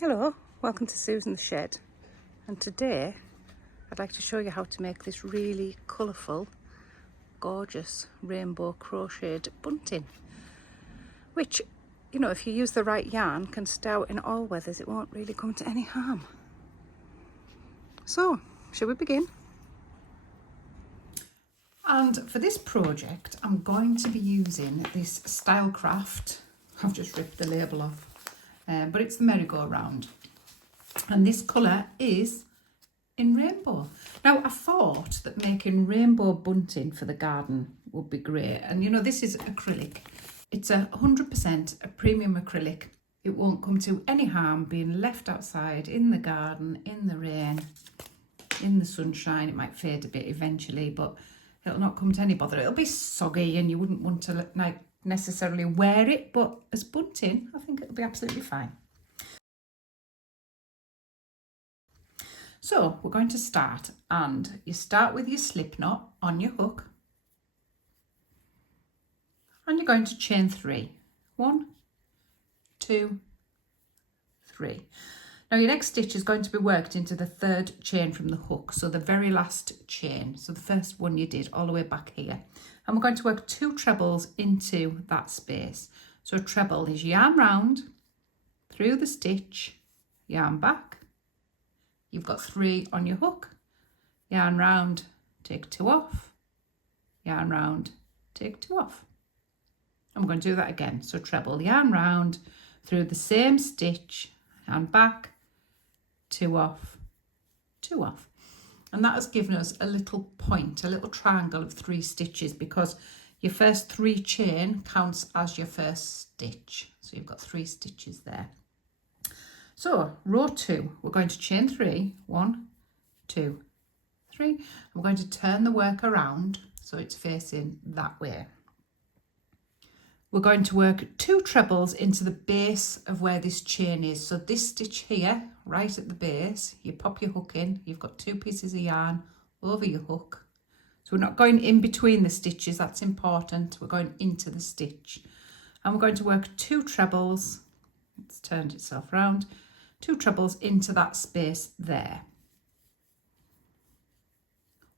Hello, welcome to Susan's Shed, and today I'd like to show you how to make this really colourful, gorgeous rainbow crocheted bunting, which, you know, if you use the right yarn, can stay out in all weathers. It won't really come to any harm. So, shall we begin? And for this project I'm going to be using this Stylecraft. I've just ripped the label off, but it's the merry-go-round. And this colour is in rainbow. Now I thought that making rainbow bunting for the garden would be great. And you know, this is acrylic. It's 100% a premium acrylic. It won't come to any harm being left outside in the garden, in the rain, in the sunshine. It might fade a bit eventually, but it'll not come to any bother. It'll be soggy and you wouldn't want to like necessarily wear it, but as bunting, I think it'll be absolutely fine. So we're going to start, and you start with your slip knot on your hook, and you're going to chain 3. 1, 2, 3. Now your next stitch is going to be worked into the 3rd chain from the hook, so the very last chain, so the first one you did all the way back here, and we're going to work 2 trebles into that space. So a treble is yarn round through the stitch, yarn back. You've got 3 on your hook, yarn round, take 2 off, yarn round, take 2 off. And we're going to do that again. So treble, yarn round through the same stitch, yarn back, 2 off, 2 off. And that has given us a little point, a little triangle of 3 stitches, because your first 3 chain counts as your first stitch. So you've got 3 stitches there. So row 2, we're going to chain 3, 1, 2, 3. And we're going to turn the work around so it's facing that way. We're going to work 2 trebles into the base of where this chain is. So this stitch here, right at the base, you pop your hook in, you've got 2 pieces of yarn over your hook. So we're not going in between the stitches, that's important. We're going into the stitch. And we're going to work 2 trebles, it's turned itself around, 2 trebles into that space there.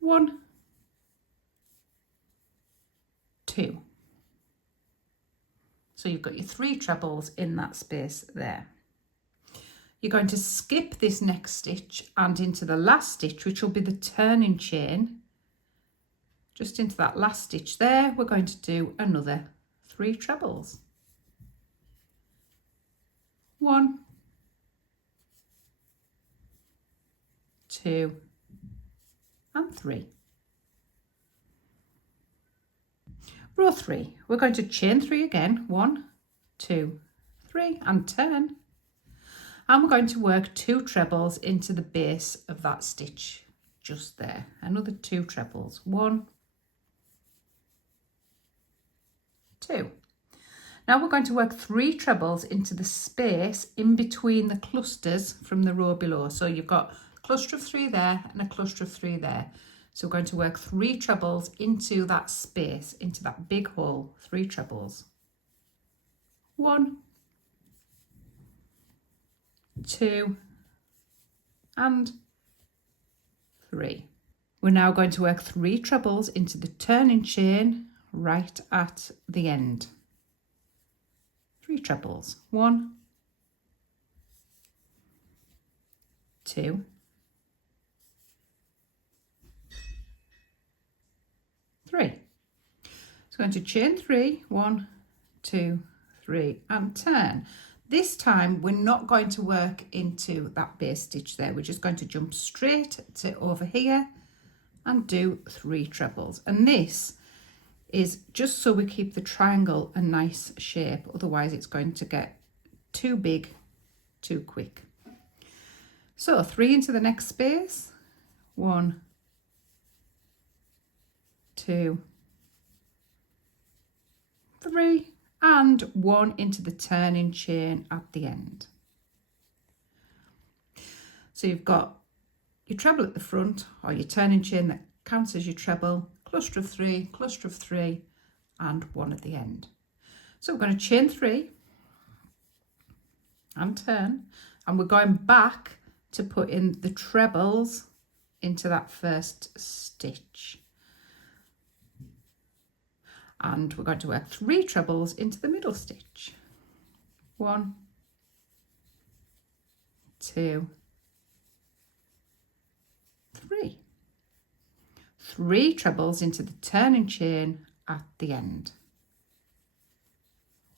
1, 2. So you've got your 3 trebles in that space there. You're going to skip this next stitch and into the last stitch, which will be the turning chain. Just into that last stitch there, we're going to do another 3 trebles. 1, 2, and 3. Row 3, we're going to chain 3 again, 1, 2, 3, and turn. And we're going to work 2 trebles into the base of that stitch just there. Another 2 trebles, 1, 2. Now we're going to work 3 trebles into the space in between the clusters from the row below. So you've got a cluster of 3 there and a cluster of 3 there. So we're going to work 3 trebles into that space, into that big hole, 3 trebles. 1, 2, and 3. We're now going to work 3 trebles into the turning chain right at the end. 3 trebles. 1, 2, 3. So I'm going to chain 3, 1, 2, 3, and turn. This time we're not going to work into that base stitch there. We're just going to jump straight to over here and do 3 trebles. And this is just so we keep the triangle a nice shape. Otherwise it's going to get too big too quick. So 3 into the next space. 1, 2, 3, and 1 into the turning chain at the end. So you've got your treble at the front, or your turning chain that counts as your treble, cluster of 3, and 1 at the end. So we're going to chain 3 and turn, and we're going back to put in the trebles into that first stitch. And we're going to work 3 trebles into the middle stitch. 1, 2, 3. 3 trebles into the turning chain at the end.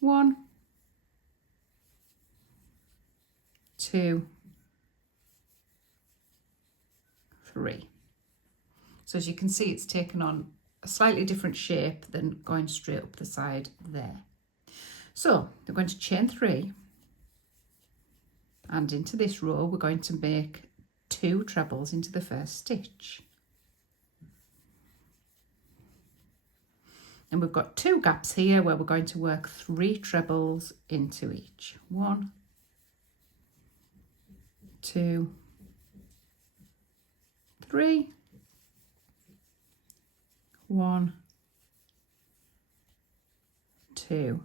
1, 2, 3. So as you can see, it's taken on a slightly different shape than going straight up the side there. So we're going to chain 3, and into this row we're going to make 2 trebles into the first stitch. And we've got 2 gaps here where we're going to work 3 trebles into each. 1, 2, 3, 1, 2,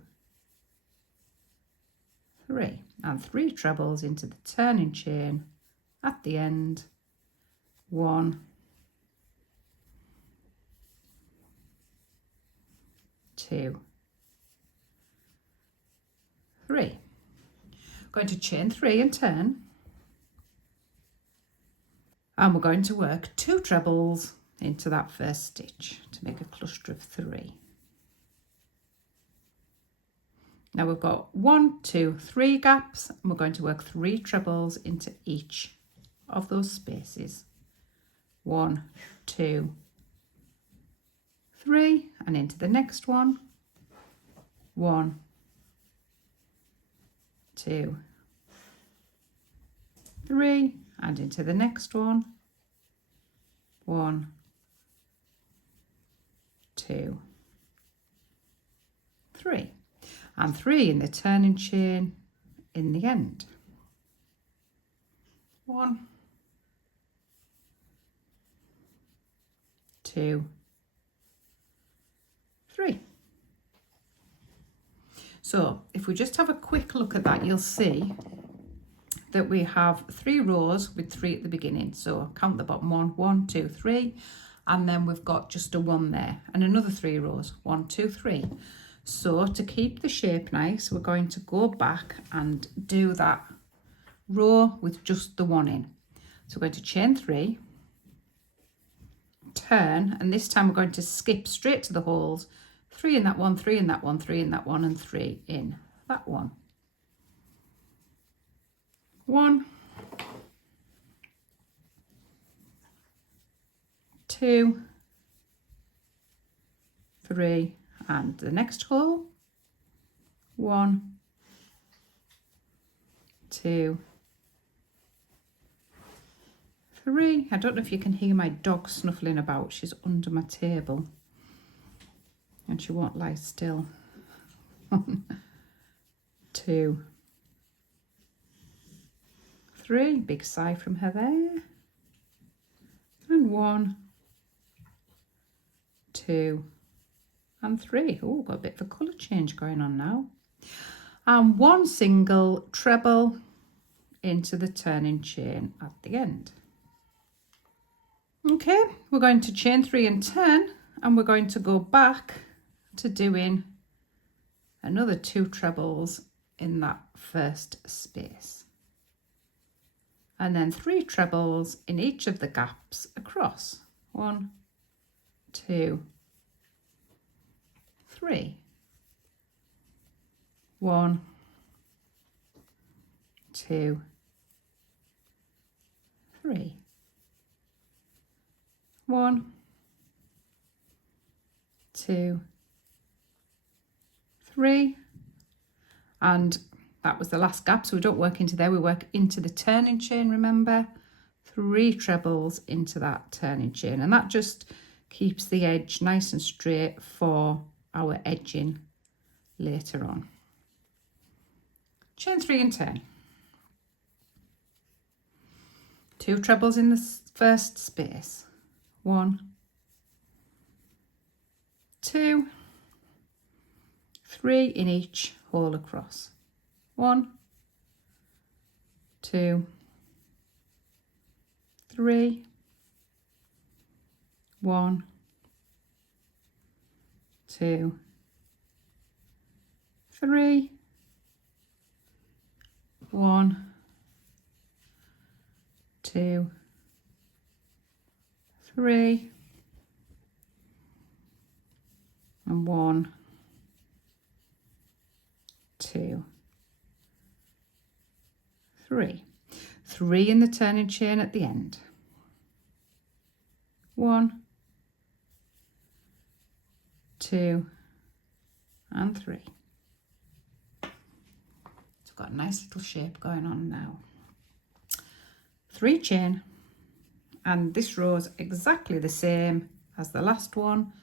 3, and 3 trebles into the turning chain at the end. 1, 2, 3. Going to chain 3 and turn, and we're going to work 2 trebles into that first stitch to make a cluster of 3. Now we've got 1, 2, 3 gaps, and we're going to work 3 trebles into each of those spaces. 1, 2, 3, and into the next one. 1, 2, 3, and into the next one. 1, 2, 3, and 3 in the turning chain in the end. 1, 2, 3. So if we just have a quick look at that, you'll see that we have 3 rows with 3 at the beginning. So count the bottom one, 1, 2, 3, and then we've got just a 1 there, and another 3 rows, 1, 2, 3. So to keep the shape nice, we're going to go back and do that row with just the 1 in. So we're going to chain 3, turn, and this time we're going to skip straight to the holes. 3 in that one, 3 in that one, 3 in that one, and 3 in that one. 1, 2, 3, and the next hole. 1, 2, 3. I don't know if you can hear my dog snuffling about. She's under my table and she won't lie still. 1, 2, 3. Big sigh from her there. And 1, 2, and 3. Oh, got a bit of a colour change going on now. And 1 single treble into the turning chain at the end. Okay, we're going to chain 3 and turn, and we're going to go back to doing another 2 trebles in that first space, and then 3 trebles in each of the gaps across. 1, 2, 3. 1, 2, 3. 1, 2, 3, and that was the last gap, so we don't work into there, we work into the turning chain, remember. 3 trebles into that turning chain, and that just keeps the edge nice and straight for our edging later on. Chain 3 and turn. 2 trebles in the first space. 1, 2, 3 in each hole across. 1, 2, 3, 1, 2, 3, 1, 2, 3, and 1, 2, 3. 3 in the turning chain at the end. 1, 2, and 3. It's got a nice little shape going on now. 3 chain, and this row is exactly the same as the last one.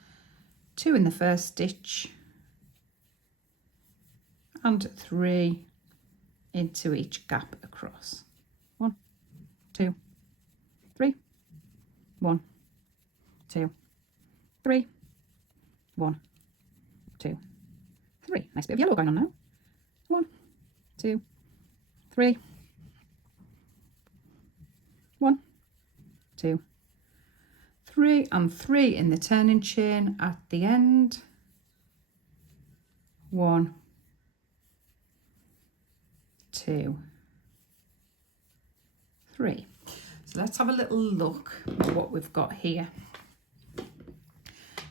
2 in the first stitch and 3 into each gap across. 1, 2, 3, 1, 2, 3, 1, 2, 3. Nice bit of yellow going on now. 1, 2, 3, 1, 2, 3, and 3 in the turning chain at the end. 1, 2, 3. So let's have a little look at what we've got here.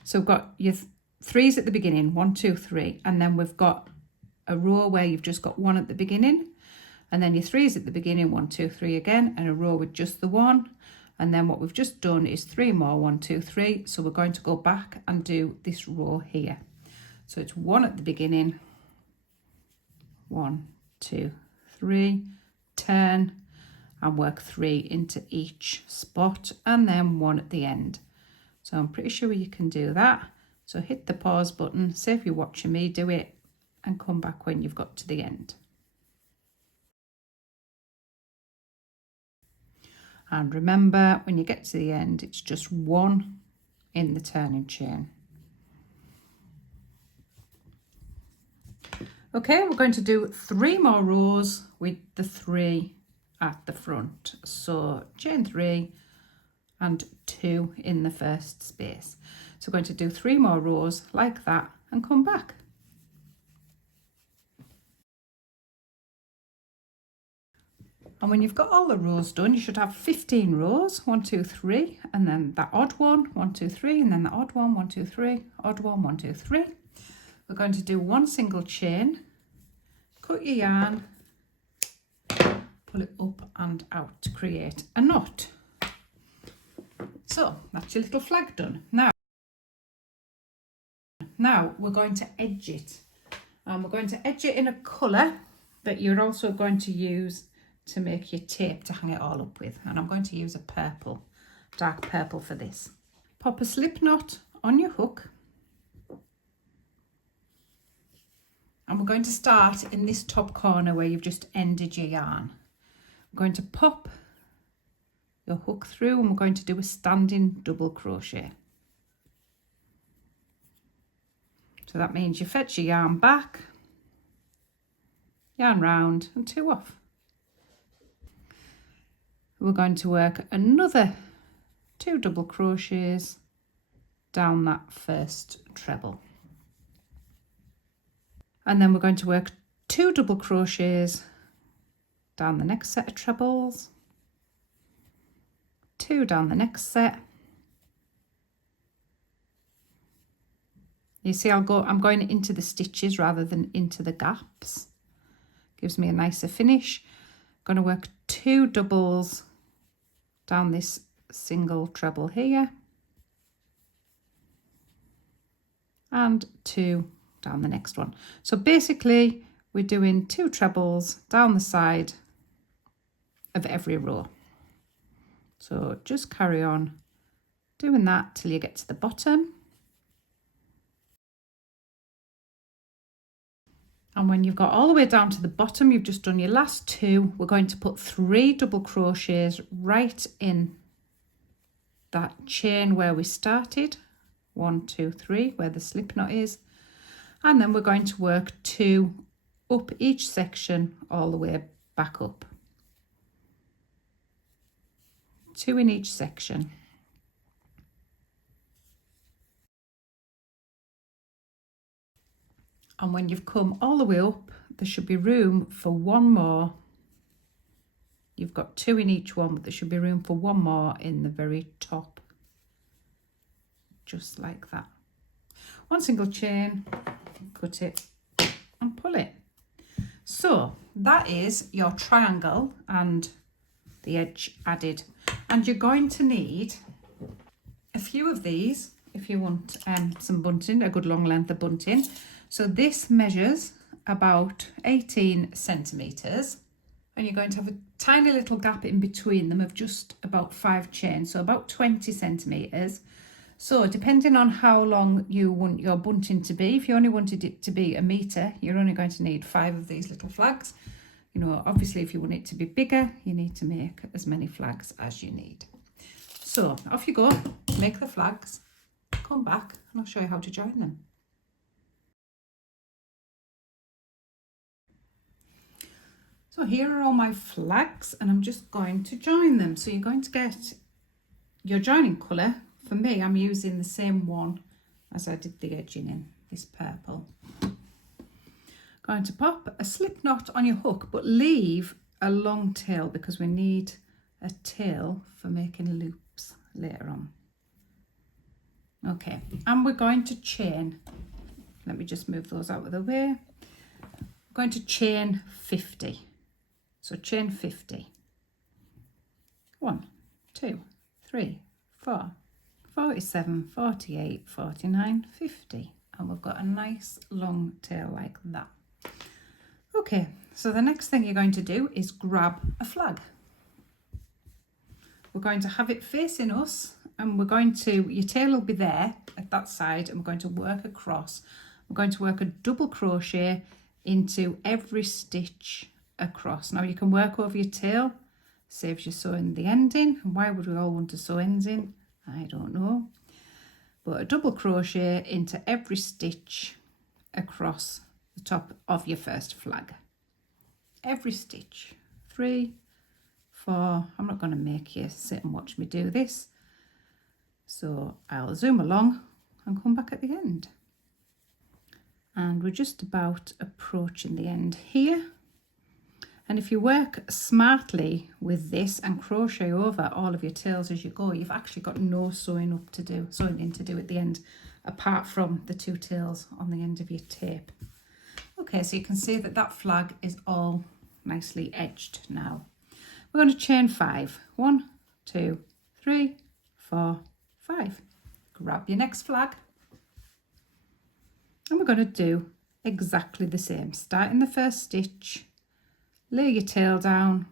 So we've got your 3s at the beginning, 1, 2, 3, and then we've got a row where you've just got 1 at the beginning, and then your 3s at the beginning, 1, 2, 3 again, and a row with just the 1. And then what we've just done is 3 more, 1, 2, 3. So we're going to go back and do this row here. So it's 1 at the beginning, 1, 2, 3, turn and work 3 into each spot, and then 1 at the end. So I'm pretty sure you can do that. So hit the pause button, say if you're watching me do it, and come back when you've got to the end. And remember, when you get to the end, it's just 1 in the turning chain. Okay, we're going to do 3 more rows with the 3 at the front. So chain 3 and 2 in the first space. So we're going to do 3 more rows like that and come back. And when you've got all the rows done, you should have 15 rows, 1, 2, 3, and then that odd one, 1, 2, 3, and then the odd one, 1, 2, 3, odd one, 1, 2, 3. We're going to do 1 single chain, cut your yarn, pull it up and out to create a knot. So that's your little flag done. Now we're going to edge it, and we're going to edge it in a colour that you're also going to use to make your tape to hang it all up with, and I'm going to use a purple, dark purple for this. Pop a slip knot on your hook, and we're going to start in this top corner where you've just ended your yarn. We're going to pop your hook through, and we're going to do a standing double crochet. So that means you fetch your yarn back, yarn round and 2 off. We're going to work another 2 double crochets down that first treble, and then we're going to work 2 double crochets down the next set of trebles, 2 down the next set. You see, I'm going into the stitches rather than into the gaps. Gives me a nicer finish. I'm going to work 2 doubles down this single treble here, and 2 down the next one. So basically we're doing 2 trebles down the side of every row. So just carry on doing that till you get to the bottom. And when you've got all the way down to the bottom, you've just done your last 2, we're going to put 3 double crochets right in that chain where we started, 1, 2, 3, where the slip knot is, and then we're going to work 2 up each section all the way back up. 2 in each section. And when you've come all the way up, there should be room for one more. You've got 2 in each one, but there should be room for one more in the very top. Just like that. One single chain, cut it and pull it. So that is your triangle and the edge added. And you're going to need a few of these if you want some bunting, a good long length of bunting. So this measures about 18 centimetres, and you're going to have a tiny little gap in between them of just about 5 chains, so about 20 centimetres. So depending on how long you want your bunting to be, if you only wanted it to be 1 metre, you're only going to need 5 of these little flags. You know, obviously if you want it to be bigger, you need to make as many flags as you need. So off you go, make the flags, come back and I'll show you how to join them. So here are all my flags and I'm just going to join them. So you're going to get your joining colour. For me, I'm using the same one as I did the edging in, this purple. Going to pop a slip knot on your hook, but leave a long tail because we need a tail for making loops later on. Okay, and we're going to chain. Let me just move those out of the way. We're going to chain 50. So chain 50. 1, 2, 3, 4, 47, 48, 49, 50. And we've got a nice long tail like that. Okay, so the next thing you're going to do is grab a flag. We're going to have it facing us and we're going to, your tail will be there at that side and we're going to work across. We're going to work a double crochet into every stitch across. Now you can work over your tail, saves you sewing the ending. And why would we all want to sew ends in? I don't know. But a double crochet into every stitch across the top of your first flag. Every stitch. 3, 4. I'm not going to make you sit and watch me do this. So I'll zoom along and come back at the end. And we're just about approaching the end here. And if you work smartly with this and crochet over all of your tails as you go, you've actually got no sewing in to do at the end, apart from the 2 tails on the end of your tape. Okay, so you can see that that flag is all nicely edged now. We're going to chain 5. 1, 2, 3, 4, 5. Grab your next flag. And we're going to do exactly the same. Start in the first stitch, lay your tail down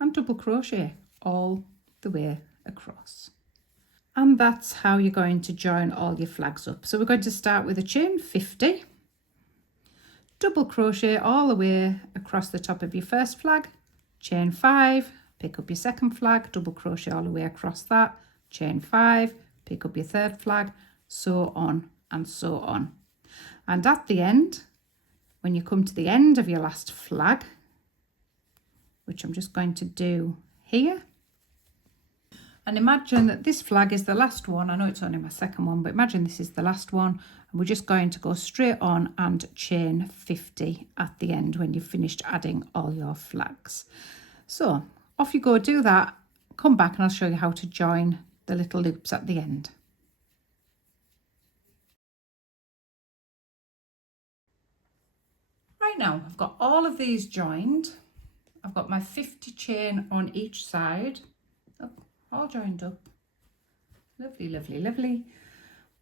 and double crochet all the way across. And that's how you're going to join all your flags up. So we're going to start with a chain 50, double crochet all the way across the top of your first flag, chain 5, pick up your second flag, double crochet all the way across that, chain 5, pick up your third flag, so on and so on. And at the end, when you come to the end of your last flag, which I'm just going to do here, and imagine that this flag is the last one. I know it's only my second one, but imagine this is the last one, and we're just going to go straight on and chain 50 at the end when you've finished adding all your flags. So off you go, do that, come back and I'll show you how to join the little loops at the end. Right now, I've got all of these joined. I've got my 50 chain on each side. Oh, all joined up. Lovely, lovely, lovely.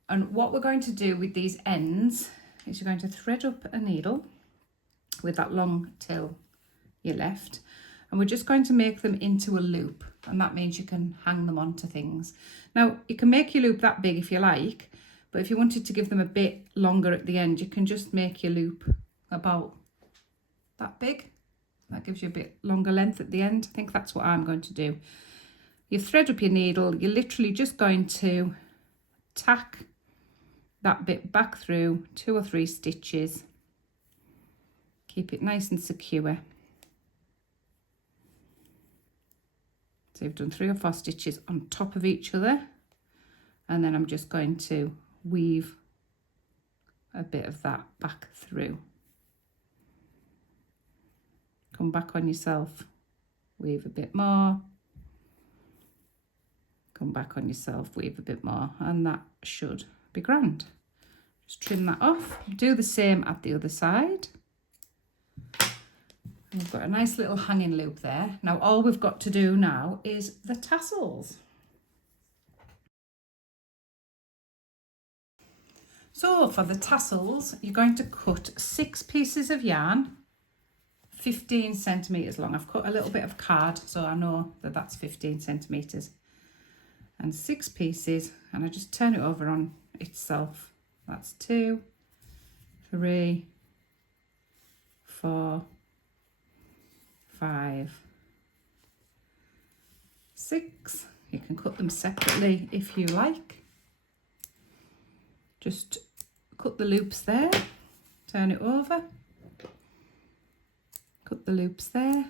And what we're going to do with these ends is you're going to thread up a needle with that long tail you left. And we're just going to make them into a loop. And that means you can hang them onto things. Now, you can make your loop that big if you like. But if you wanted to give them a bit longer at the end, you can just make your loop about that big. That gives you a bit longer length at the end. I think that's what I'm going to do. You thread up your needle, you're literally just going to tack that bit back through 2 or 3 stitches. Keep it nice and secure. So you've done 3 or 4 stitches on top of each other, and then I'm just going to weave a bit of that back through. Come back on yourself, weave a bit more, come back on yourself, weave a bit more, and that should be grand. Just trim that off. Do the same at the other side. And we've got a nice little hanging loop there. Now all we've got to do now is the tassels. So for the tassels, you're going to cut 6 pieces of yarn, 15 centimetres long. I've cut a little bit of card, so I know that that's 15 centimetres. And 6 pieces, and I just turn it over on itself. That's 2, 3, 4, 5, 6. You can cut them separately if you like. Just cut the loops there, turn it over, cut the loops there,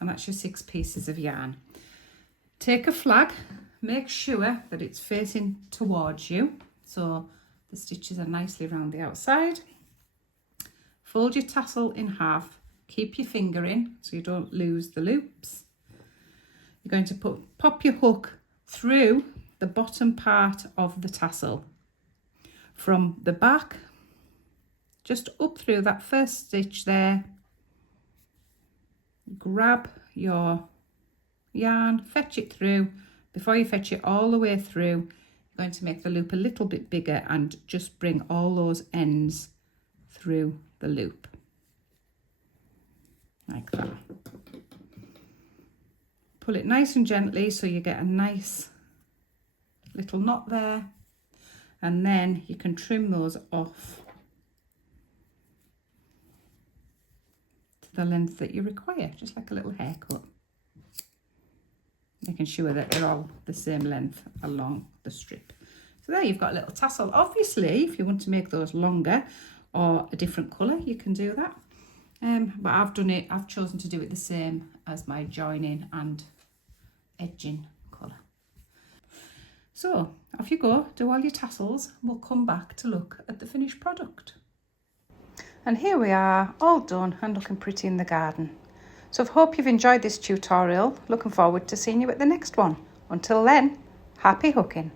and that's your 6 pieces of yarn. Take a flag, make sure that it's facing towards you, so the stitches are nicely round the outside. Fold your tassel in half, keep your finger in so you don't lose the loops. You're going to pop your hook through the bottom part of the tassel. From the back, just up through that first stitch there, grab your yarn, fetch it through. Before you fetch it all the way through, you're going to make the loop a little bit bigger and just bring all those ends through the loop, like that. Pull it nice and gently so you get a nice little knot there, and then you can trim those off to the length that you require, just like a little haircut, making sure that they're all the same length along the strip. So there you've got a little tassel. Obviously, if you want to make those longer or a different colour, you can do that. But I've chosen to do it the same as my joining and edging colour. So off you go, do all your tassels, and we'll come back to look at the finished product. And here we are, all done and looking pretty in the garden. So I hope you've enjoyed this tutorial. Looking forward to seeing you at the next one. Until then, happy hooking.